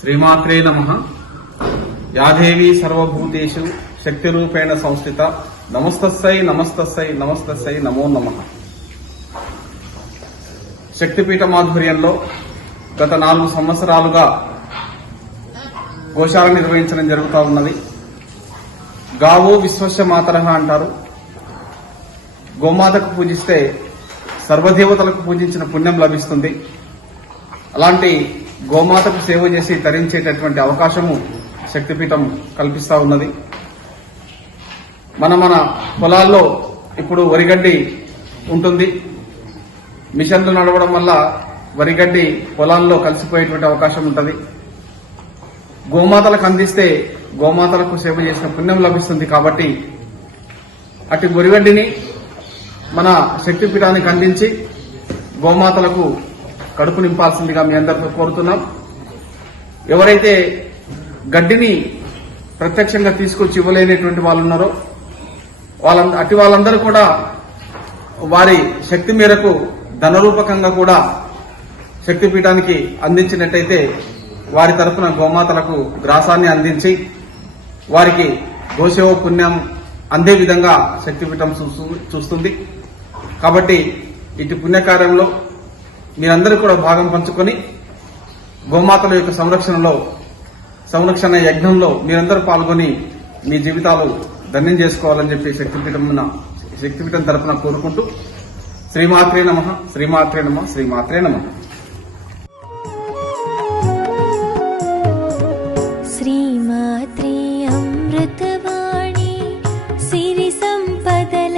శ్రీమాత్రే నమ. యాదేవి సర్వభూతేషు శక్తిరూపేణ సంస్థిత. నమస్తస్సై నమస్తస్సై నమస్తస్సై నమో నమ. శక్తిపీఠ మాధుర్యంలో గత నాలుగు సంవత్సరాలుగా గోశాల నిర్వహించడం జరుగుతూ ఉన్నది. గావో విశ్వస్య మాతరహ అంటారు. గోమాతకు పూజిస్తే సర్వదేవతలకు పూజించిన పుణ్యం లభిస్తుంది. అలాంటి గోమాతకు సేవ చేసి తరించేటటువంటి అవకాశము శక్తిపీఠం కల్పిస్తా ఉన్నది. మన మన పొలాల్లో ఇప్పుడు వరిగడ్డి ఉంటుంది. మిషన్లు నడవడం వల్ల వరిగడ్డి పొలాల్లో కలిసిపోయేటువంటి అవకాశం ఉంటుంది. గోమాతలకు అందిస్తే గోమాతలకు సేవ చేసిన పుణ్యం లభిస్తుంది కాబట్టి అటు వరిగడ్డిని మన శక్తిపీఠానికి అందించి గోమాతలకు కడుపు నింపాల్సిందిగా మీ అందరితో కోరుతున్నాం. ఎవరైతే గడ్డిని ప్రత్యక్షంగా తీసుకొచ్చి ఇవ్వలేనటువంటి వాళ్ళు ఉన్నారో వాళ్ళ అటు వాళ్ళందరూ కూడా వారి శక్తి మేరకు ధనరూపకంగా కూడా శక్తిపీఠానికి అందించినట్టయితే వారి తరఫున గోమాతలకు గ్రాసాన్ని అందించి వారికి గోసేవ పుణ్యం అందే విధంగా శక్తిపీఠం చూస్తుంది. కాబట్టి ఇటు పుణ్యకార్యంలో మీరందరూ కూడా భాగం పంచుకొని గోమాతల యొక్క సంరక్షణలో సంరక్షణ యజ్ఞంలో మీరందరూ పాల్గొని మీ జీవితాలు ధన్యం చేసుకోవాలని చెప్పి శక్తిపీఠం శక్తిపీఠం తరఫున కోరుకుంటూ శ్రీమాత్రే నమ శ్రీమాత్రే నమ శ్రీమాత్రే నమ. శ్రీమాత్రే అమృతవాణి సిరి సంపదల